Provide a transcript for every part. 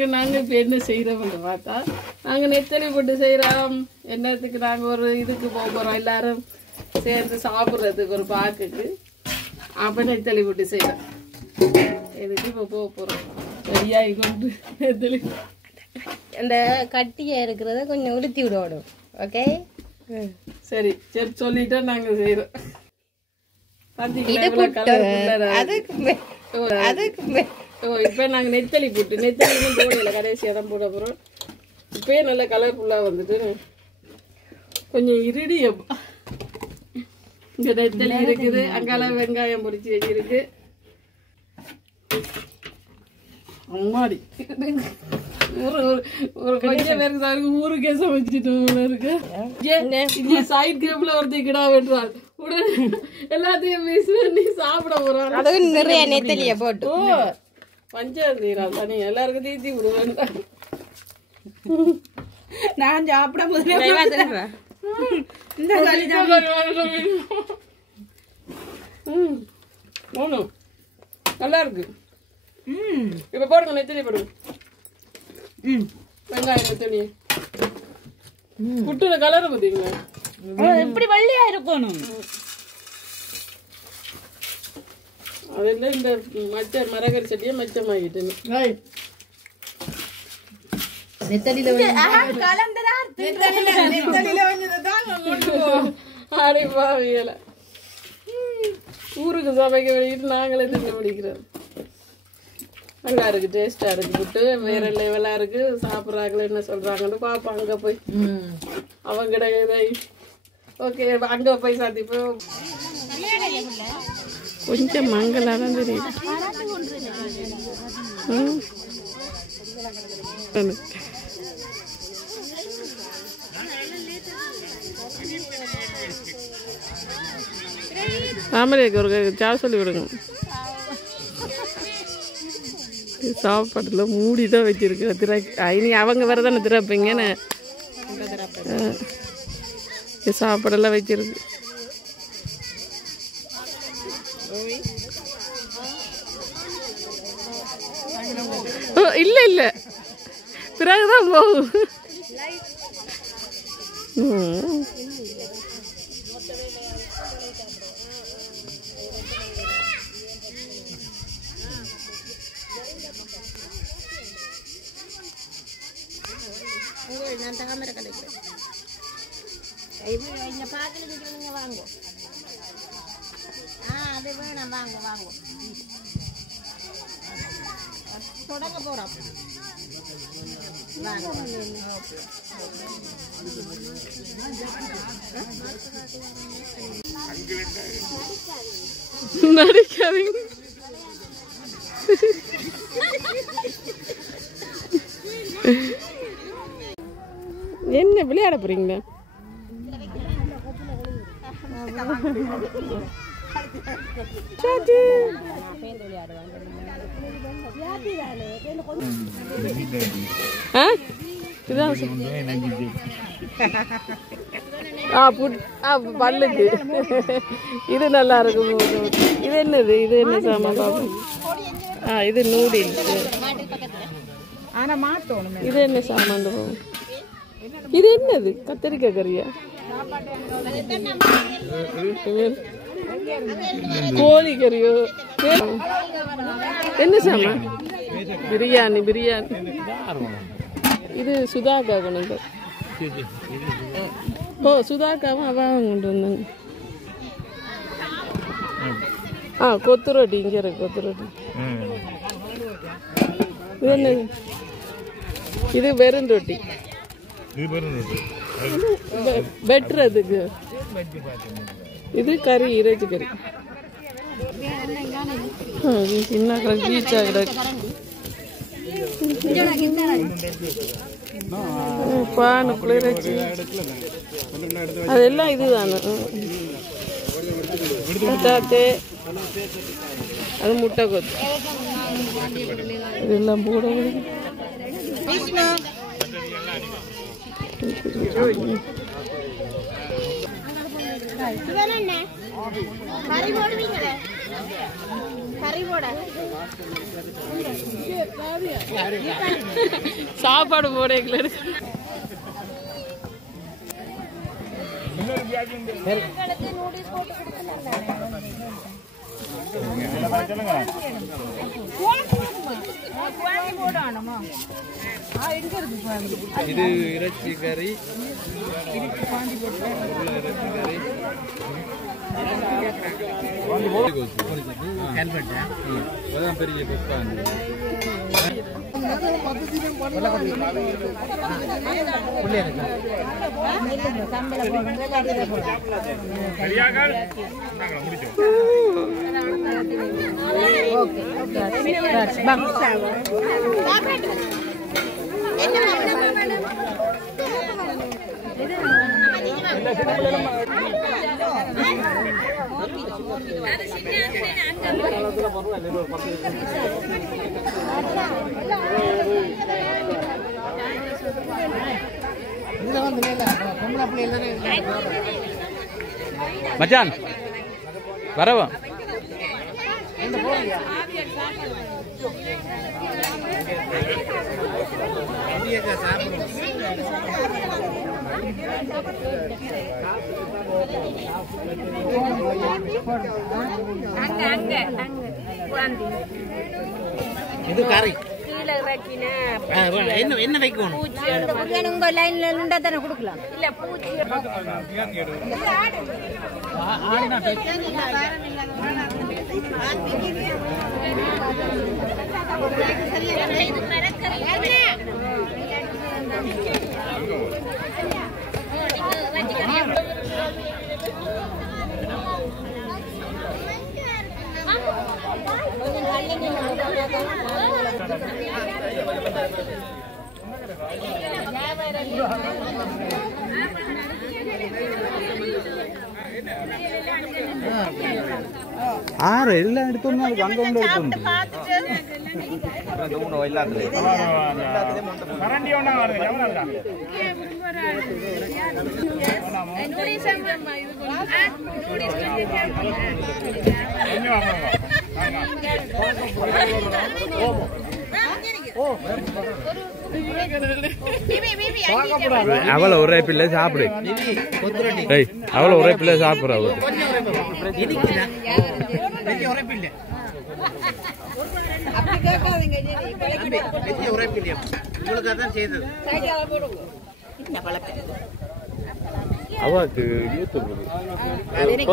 நாங்க இப்ப என்ன செய்யறோம்னு பார்த்தா நாங்க நெத்தலி போட்டு செய்யறோம். என்னத்துக்கு நாங்க ஒரு இதுக்கு போறோம் எல்லாரும் சேர்ந்து சாப்பிடுறதுக்கு ஒரு பாக்குக்கு. அப்ப நெத்தலி போட்டு செய்யறோம். எதுக்கு இப்ப போறோம் ரெடியாகி கொண்டு நெத்தலி அந்த கட்டியா இருக்கிறத கொஞ்சம் உடுத்தி விடணும். ஓகே சரி சரி சொல்லிட்டா நாங்க செய்யறோம். இப்ப நாங்க நெத்தலி போட்டு நெத்தலி போடல கடைசியா தான் போட போறோம். இப்பயே நல்ல கலர்ஃபுல்லா வந்துட்டு கொஞ்சம் இருடி. இங்க நெத்தலி இருக்குது, அங்கால வெங்காயம் பொரிச்சு வச்சிருக்கு. அம்மாடி ஒரு கொஞ்சம் பேருக்கு ஊருக்கே சமைச்சிட்டோம் இருக்கு. சைட் கேப்ல ஒருத்தர் கிடா வெட்டுறாள். உடனே எல்லாத்தையும் மிஸ் பண்ணி சாப்பிட போறான். அதுவும் நிறைய நெத்தலிய போட்டு பஞ்சாயத்து தனி எல்லாருக்கும் தீத்தி விடுவேன். நான் சாப்பிட நல்லா இருக்கு. இப்ப போடுங்க நெத்தலி போடுங்க. வெங்காயம் நெத்தலி புட்டுல கலர் பாத்தீங்களா எப்படி வெள்ளையா இருக்கணும். அதெல்லாம் இந்த மச்ச மரகரி செடியை மச்சமாகிட்டேன்னு ஊருக்கு சமைக்க வேண்டிட்டு நாங்களே தின்ன முடிக்கிறோம். நல்லா இருக்கு, டேஸ்டா இருக்கு. புட்டு வேற லெவலா இருக்கு. சாப்பிட்றாங்களே என்ன சொல்றாங்கன்னு பாப்போம். அங்க போய் அவங்க ஓகே அங்க போய் சாத்திப்போம். கொஞ்சம் மங்களா தான் தெரியுது. ஆமலைக்கு ஒரு சாவ சொல்லி விடுங்க. சாப்பாடுல மூடி தான் வச்சிருக்கு. இனி அவங்க வேற தானே திறப்பீங்கன்னு சாப்பாடெல்லாம் வச்சிருக்கு. இல்ல இல்ல பிறகுதான் போகும். வாங்க அது வேணாம். வாங்க வாங்க தொடங்க போறோம். நடிக்காதீங்க. என்ன விளையாட போறீங்களா? பல்லுக்கு இது நல்லா இருக்கும். இது என்னது? இது என்ன சாமான் பாப்போம். இது நூடில்ஸ். இது என்ன சாமான்? இது என்னது? கத்திரிக்காய் கறியா? கோழி கறியோ? என்ன சாமான்? பிரியாணி. பிரியாணி. இது சுதாக்கா கொண்டு. ஓ சுதாக்காவும் அவாவும் கொண்டு வந்தாங்க. கொத்து ரொட்டி இங்க இருக்கு. கொத்து ரொட்டி. இது என்ன? இது வெறும் ரொட்டி வெட்டுறதுக்கு. இது கறி, இறைச்சி கறி. சின்ன பீச்சா கிடக்கு. பானுக்குள்ள இறைச்சி அதெல்லாம் இதுதானே. அது முட்டை கொத்து. இதெல்லாம் போட சாப்பாடு போடுறீங்களா இது இறைச்சி கறி பெரிய மச்சான் வரவா இது கறி என்ன வைக்கணும் உங்க லைன்ல இருந்தா தானே கொடுக்கலாம் இல்ல பூச்சி ஆறு எல்லாம் எடுத்தோம்னா அதுக்கு அங்க கொண்டு எடுத்தோம் அவளை ஒரே பிள்ளை சாப்பிடு அவளை ஒரே பிள்ளை சாப்பிடுற அவளுக்கு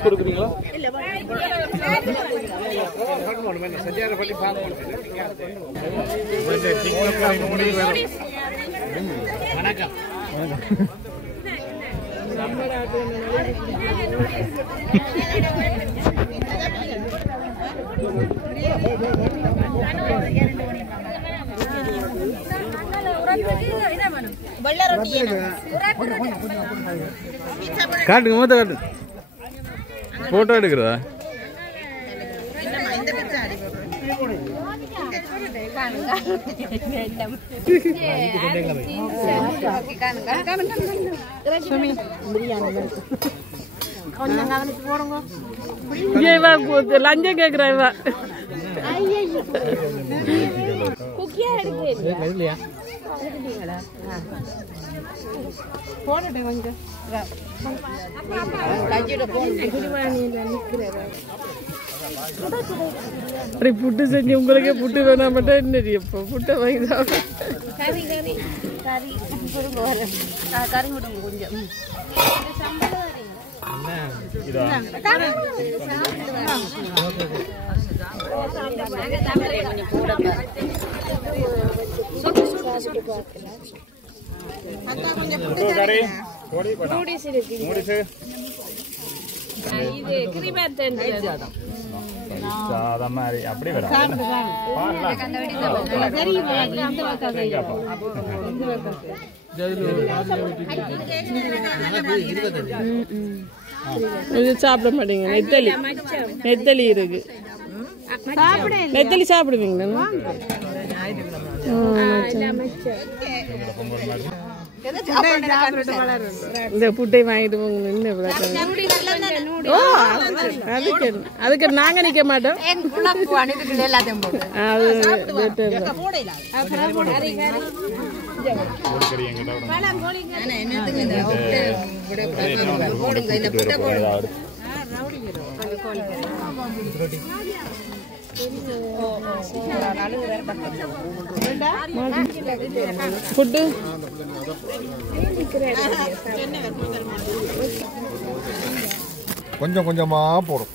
கொடுக்குறீங்களா வணக்கம் காட்டுங்க மூத்த காட்டு போட்டோ எடுக்கிறதா லஞ்சம் கேக்குறா அப்படி புட்டு செஞ்சு உங்களுக்கே புட்டு வேணாம் மட்டும் என்ன எப்போ புட்டை வாங்கிதான் அப்படி வர சாப்பிட மாட்டீங்க நெத்தலி நெத்தலி இருக்கு நெத்தலி சாப்பிடுவீங்களா இந்த புட்டை வாங்கிட்டு போங்க. அதுக்கு நாங்க நிக்க மாட்டோம். அது ஃபுட்டு கொஞ்சம் கொஞ்சமா போடும்.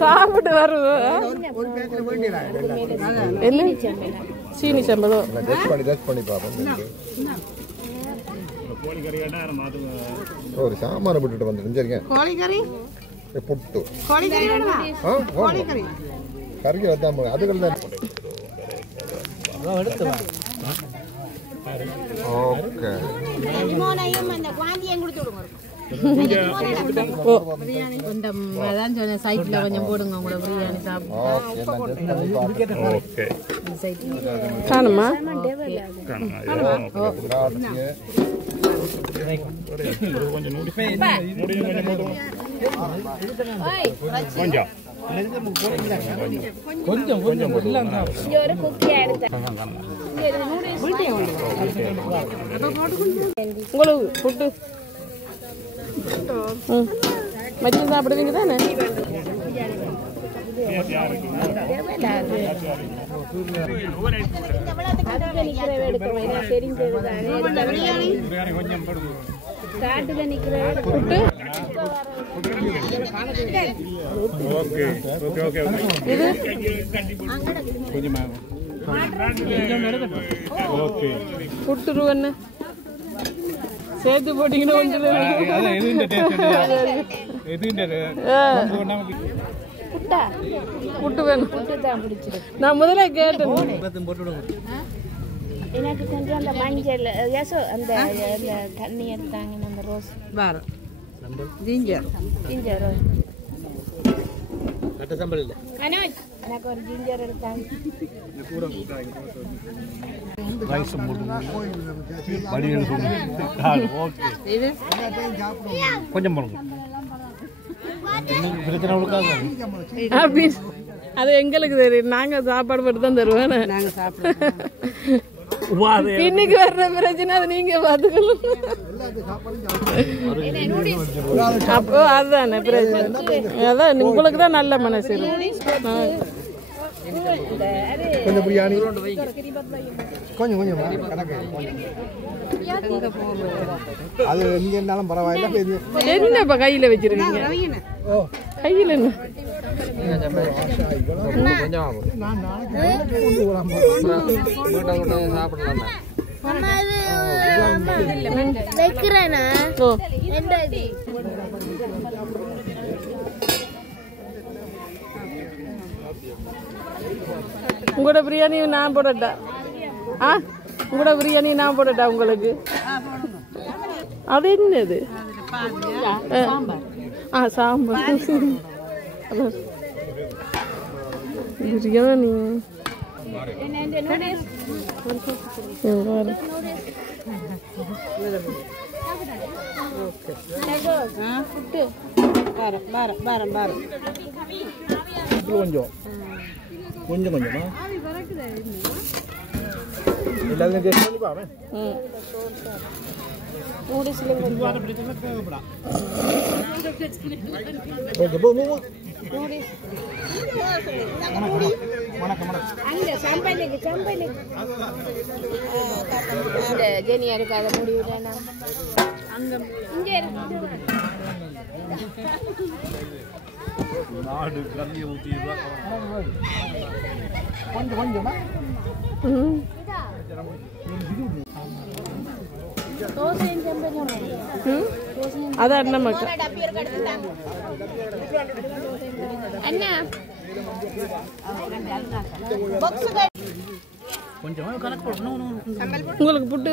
சாப்பிட்டு வருவோம். என்ன சீனி சம்பதம் பண்ணி பார்ப்போம். ஒரு சாம்பாரை விட்டுட்டு வந்துட்டு கோழிக்கறி புட்டு கோழிக்கறி கறிக்கு வந்தாம அதுகள் தான். ஓகே சைட்ல கொஞ்சம் போடுங்க உங்களோட பிரியாணி காணுமா? கொஞ்சம் கொஞ்சம் உங்களுக்கு ஃபுட்டு மதியம் சாப்பிடுவீங்க தானே? புட்டுருவன்னு சேர்த்து போட்டீங்கன்னா புட்டு வேணும். நான் முதல்ல கேட்டேன். எனக்கு கொஞ்சம் அந்த மஞ்சள் அந்த தண்ணி எடுத்தாங்க. நம்ம ரோஸ் ஜிஞ்சர் எனக்கு ஒரு ஜிஞ்சர் எடுத்தாங்க. கொஞ்சம் அது எங்களுக்கு தெரியும். நாங்க சாப்பாடு மட்டும் தான் தருவோம். இன்னைக்கு வர்ற பிரச்சனை அது நீங்க பாத்துக்கணும். அப்போ அதுதானே பிரச்சனை. அதான் உங்களுக்கு தான் நல்ல மனசு. கொஞ்சம் பிரியாணி கொஞ்சம் கொஞ்சம் அது எங்க இருந்தாலும் பரவாயில்ல. என்னப்பா கையில வச்சிருக்கீங்க? கையில என்ன? உங்களோட பிரியாணி நான் போடட்டா? உங்களோட பிரியாணி நான் போடட்டா உங்களுக்கு? அது என்னது? சாம்பார் பிரியாணி. கொஞ்சம் கொஞ்சம் கொஞ்சமா எல்லாரும் டேஸ்ட் பண்ணி பாப்பேன். ஜெனியா இருக்காத முடிவு நாடு கம்மியை ஊற்றிடுவா. கொஞ்சம் கொஞ்சமா அது அண்ணன் மக்கள் உங்களுக்கு புட்டு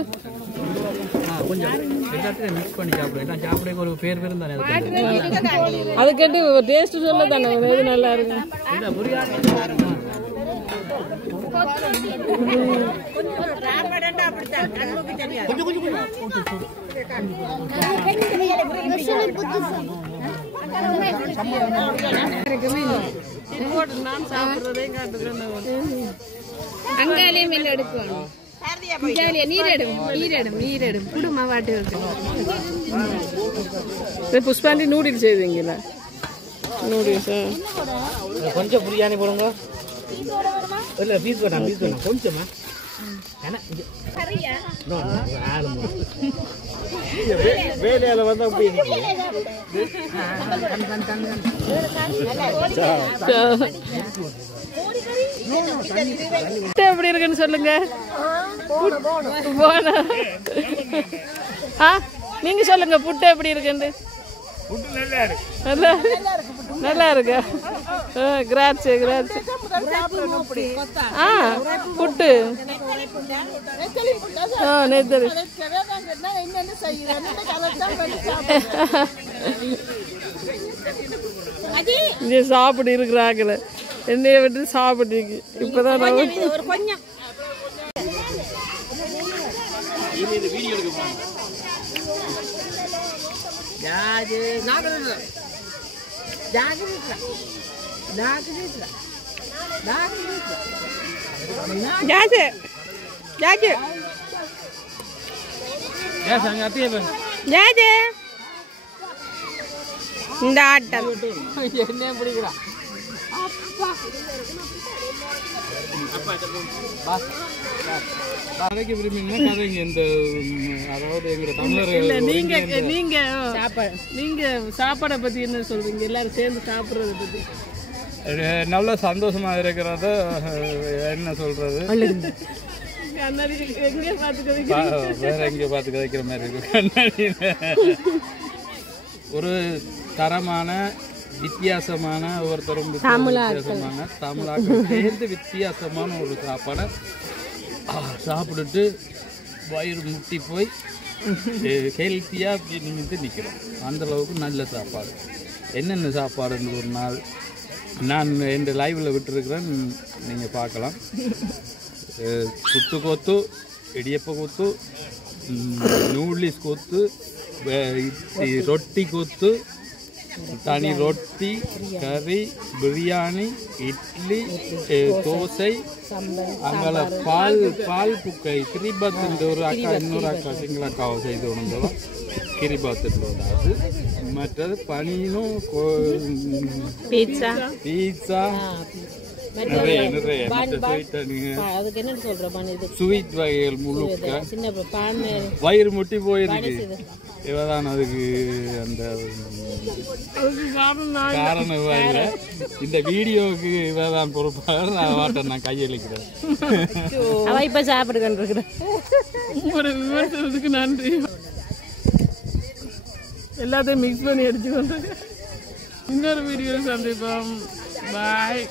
கொஞ்சம் எல்லாத்தையும் மிக்ஸ் பண்ணி சாப்பிடுவேன். சாப்பிட ஒரு பேர் பேரும் தானே அது கேட்டு டேஸ்ட் சொல்ல தானே எது நல்லா இருக்கு. நான் சாப்பிடுறதே காட்டுறேன். அங்காலே மேல எடுக்கணும். நீரிடும் குடும்ப வாட்டு புஷ்பாண்டி நூடுல்ஸ் செய்வீங்களா? நூடுல்ஸா? கொஞ்சம் பிரியாணி போடுங்க. இல்லை பீஸ் வேணாம் கொஞ்சமா. வேலையால வந்தா அப்படி எப்படி இருக்குன்னு சொல்லுங்க. நீங்க சொல்லுங்க புட்டு எப்படி இருக்குன்னு. நல்லா இருக்கு. கிராட்சி புட்டு நெத்தலி இங்கே சாப்பிட்டு இருக்கிறாங்கள என்னைய விட்டு சாப்பிட்டு இப்பதான் இந்த ஆட்டம் என்ன பிடிக்கிறா கதைக்கு விரும்பினா கதைங்க இந்த அதாவது எங்க தமிழர் நீங்க சாப்பாடை பத்தி என்ன சொல்றீங்க? எல்லாரும் சேர்ந்து சாப்பிடுறத பத்தி நல்ல சந்தோஷமா இருக்கிறது. என்ன சொல்றது, வேற எங்க பார்த்து கதைக்கிற மாதிரி இருக்கு. கண்ணாடியில ஒரு தரமான வித்தியாசமான ஒவ்வொருத்தரும் வித்தியாசமான தமிழாக்கள் சேர்ந்து வித்தியாசமான ஒரு சாப்பாடை சாப்பிட்டுட்டு வயிறு முட்டி போய் ஹெல்த்தியாக அப்படி நிமிந்து நிற்கிறோம். அந்தளவுக்கு நல்ல சாப்பாடு. என்னென்ன சாப்பாடுன்னு ஒரு நாள் நான் இந்த லைவில் விட்டுருக்கிறேன், நீங்கள் பார்க்கலாம். புட்டு கொத்து, இடியப்ப கொத்து, நூடுல்ஸ் கொத்து, ரொட்டி கொத்து, தனி ரொட்டி, கறி, பிரியாணி, இட்லி, தோசை, அங்கே பால் புக்கை கிரிபாத் ஒரு அக்கா இன்னொரு அக்கா சிங்கள அக்காவை செய்து கொண்டோம். கிரிபாத்துட்டு அது மற்றது பனியும் பீட்சா நிறைய ஸ்வீட் வகைகள் முழுக்க வயிறு முட்டி போயிருக்கு. இவதான் அதுக்கு அந்த காரணம் இல்லை. இந்த வீடியோவுக்கு இவதான் பொறுப்பாக நான் வாட்ட நான் கையளிக்கிறேன். இப்ப சாப்பிட்டு கொண்டிருக்கிறேன். ஒரு விமர்சனத்துக்கு நன்றி. எல்லாத்தையும் மிக்ஸ் பண்ணி அடிச்சு கொண்டு இன்னொரு வீடியோ சந்திப்போம். பாய்.